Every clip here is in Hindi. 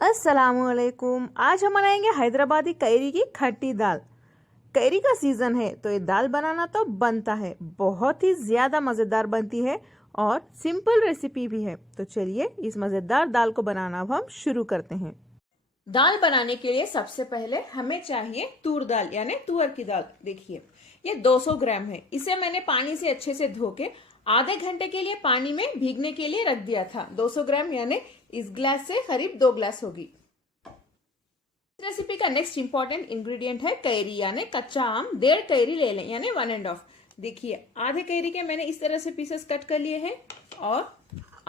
अस्सलामुअलैकुम। आज हम बनाएंगे हैदराबादी कैरी की खट्टी दाल। कैरी का सीजन है तो ये दाल बनाना तो बनता है, बहुत ही ज्यादा मजेदार बनती है और सिंपल रेसिपी भी है। तो चलिए इस मजेदार दाल को बनाना अब हम शुरू करते हैं। दाल बनाने के लिए सबसे पहले हमें चाहिए तूर दाल यानी तुअर की दाल। देखिए ये 200 ग्राम है। इसे मैंने पानी से अच्छे से धो के आधे घंटे के लिए पानी में भीगने के लिए रख दिया था। 200 ग्राम यानी इस ग्लास से करीब 2 ग्लास होगी। रेसिपी का नेक्स्ट इंपॉर्टेंट इंग्रेडिएंट है कैरी यानी कच्चा आम। 1.5 कैरी ले लें यानी 1.5। देखिए आधे कैरी के मैंने इस तरह से पीसेस कट कर लिए हैं और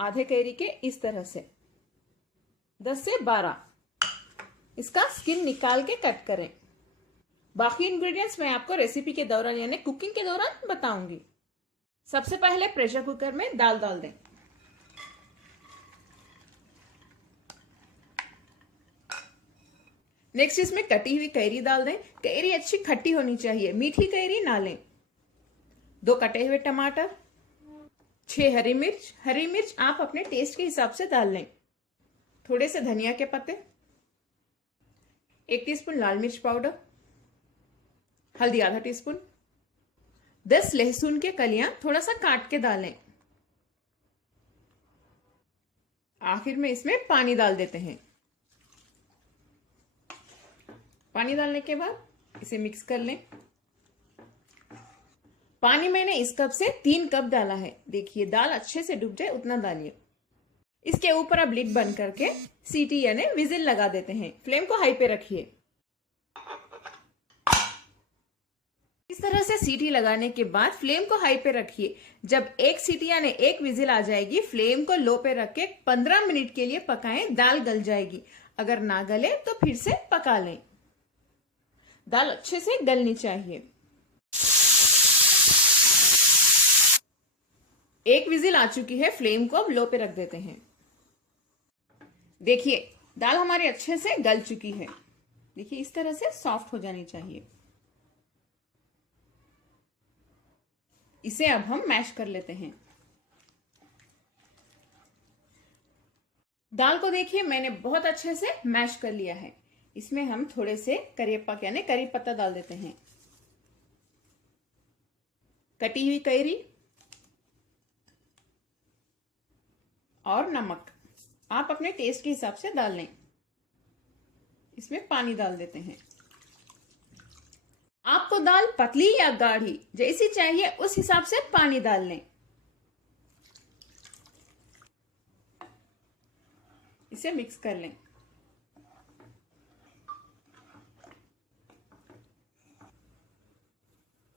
आधे कैरी के इस तरह से 10 से 12 इसका स्किन निकाल के कट करें। बाकी इंग्रेडिएंट्स मैं आपको रेसिपी के दौरान यानी कुकिंग के दौरान बताऊंगी। सबसे पहले प्रेशर कुकर में दाल डाल दें। नेक्स्ट इसमें कटी हुई कैरी डाल दें। कैरी अच्छी खट्टी होनी चाहिए, मीठी कैरी ना लें। 2 कटे हुए टमाटर, 6 हरी मिर्च। हरी मिर्च आप अपने टेस्ट के हिसाब से डाल लें। थोड़े से धनिया के पत्ते, 1 टीस्पून लाल मिर्च पाउडर, हल्दी आधा टीस्पून, 10 लहसुन के कलियां थोड़ा सा काट के डालें। आखिर में इसमें पानी डाल देते हैं। पानी डालने के बाद इसे मिक्स कर लें। पानी मैंने इस कप से 3 कप डाला है। देखिए दाल अच्छे से डूब जाए उतना डालिए। इसके ऊपर अब लिड बंद करके सीटी यानी विजिल लगा देते हैं। फ्लेम को हाई पे रखिए। इस तरह से सीटी लगाने के बाद फ्लेम को हाई पे रखिए। जब 1 सीटी यानी 1 विजिल आ जाएगी फ्लेम को लो पे रख के 15 मिनट के लिए पकाएं। दाल गल जाएगी। अगर ना गले तो फिर से पका लें। दाल अच्छे से गलनी चाहिए। 1 विजिल आ चुकी है। फ्लेम को अब लो पे रख देते हैं। देखिए दाल हमारी अच्छे से गल चुकी है। देखिए इस तरह से सॉफ्ट हो जानी चाहिए। इसे अब हम मैश कर लेते हैं। दाल को देखिए मैंने बहुत अच्छे से मैश कर लिया है। इसमें हम थोड़े से करिवेपाक यानी करी पत्ता डाल देते हैं, कटी हुई कैरी और नमक आप अपने टेस्ट के हिसाब से डाल लें। इसमें पानी डाल देते हैं। आपको दाल पतली या गाढ़ी जैसी चाहिए उस हिसाब से पानी डाल लें। इसे मिक्स कर लें।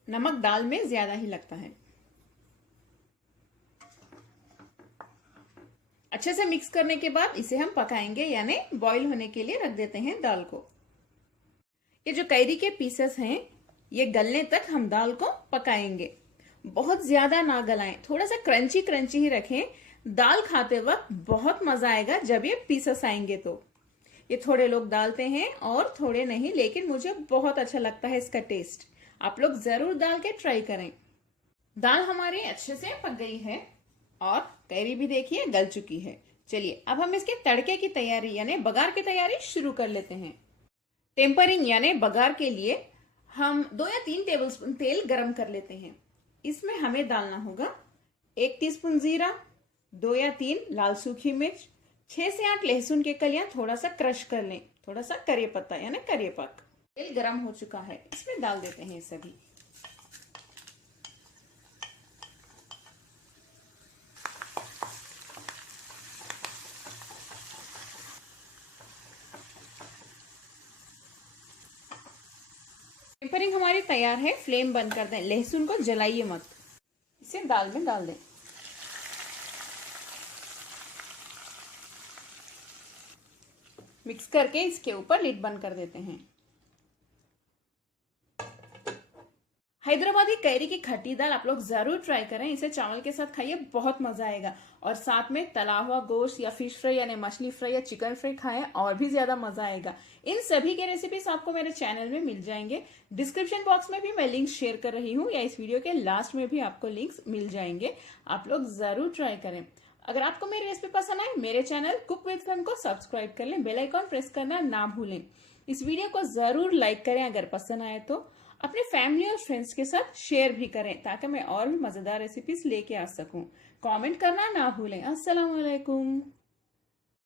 नमक दाल में ज्यादा ही लगता है। अच्छे से मिक्स करने के बाद इसे हम पकाएंगे यानी बॉईल होने के लिए रख देते हैं दाल को। ये जो कैरी के पीसेस हैं ये गलने तक हम दाल को पकाएंगे। बहुत ज्यादा ना गलाएं, थोड़ा सा क्रंची क्रंची ही रखें। दाल खाते वक्त बहुत मजा आएगा जब ये पीसेस आएंगे तो। ये थोड़े लोग डालते हैं और थोड़े नहीं, लेकिन मुझे बहुत अच्छा लगता है इसका टेस्ट। आप लोग जरूर डाल के ट्राई करें। दाल हमारी अच्छे से पक गई है और कैरी भी देखिए गल चुकी है। चलिए अब हम इसके तड़के की तैयारी यानी बघार की तैयारी शुरू कर लेते हैं। टेम्परिंग यानी बघार के लिए हम 2 या 3 टेबलस्पून तेल गरम कर लेते हैं। इसमें हमें डालना होगा 1 टीस्पून जीरा, 2 या 3 लाल सूखी मिर्च, 6 से 8 लहसुन के कलियां थोड़ा सा क्रश कर लें, थोड़ा सा करी पत्ता यानी करिवेपाक। तेल गरम हो चुका है, इसमें डाल देते हैं सभी। टेम्परिंग हमारी तैयार है। फ्लेम बंद कर दें। लहसुन को जलाइए मत। इसे दाल में डाल दें। मिक्स करके इसके ऊपर लिड बंद कर देते हैं। हैदराबादी कैरी की खट्टी दाल आप लोग जरूर ट्राई करें। इसे चावल के साथ खाइए, बहुत मजा आएगा। और साथ में तला हुआ गोश्त या फिश फ्राई यानी मछली फ्राई या चिकन फ्राई खाएं और भी ज्यादा मजा आएगा। इन सभी के रेसिपीज आपको मेरे चैनल में मिल जाएंगे। डिस्क्रिप्शन बॉक्स में भी मैं लिंक शेयर कर रही हूँ या इस वीडियो के लास्ट में भी आपको लिंक्स मिल जाएंगे। आप लोग जरूर ट्राई करें। अगर आपको मेरी रेसिपी पसंद आए, मेरे चैनल कुक विद फैम को सब्सक्राइब कर लें, बेल आइकॉन प्रेस करना ना भूलें। इस वीडियो को जरूर लाइक करें अगर पसंद आए तो। अपने फैमिली और फ्रेंड्स के साथ शेयर भी करें ताकि मैं और भी मजेदार रेसिपीज लेके आ सकूं। कमेंट करना ना भूलें। अस्सलाम वालेकुम।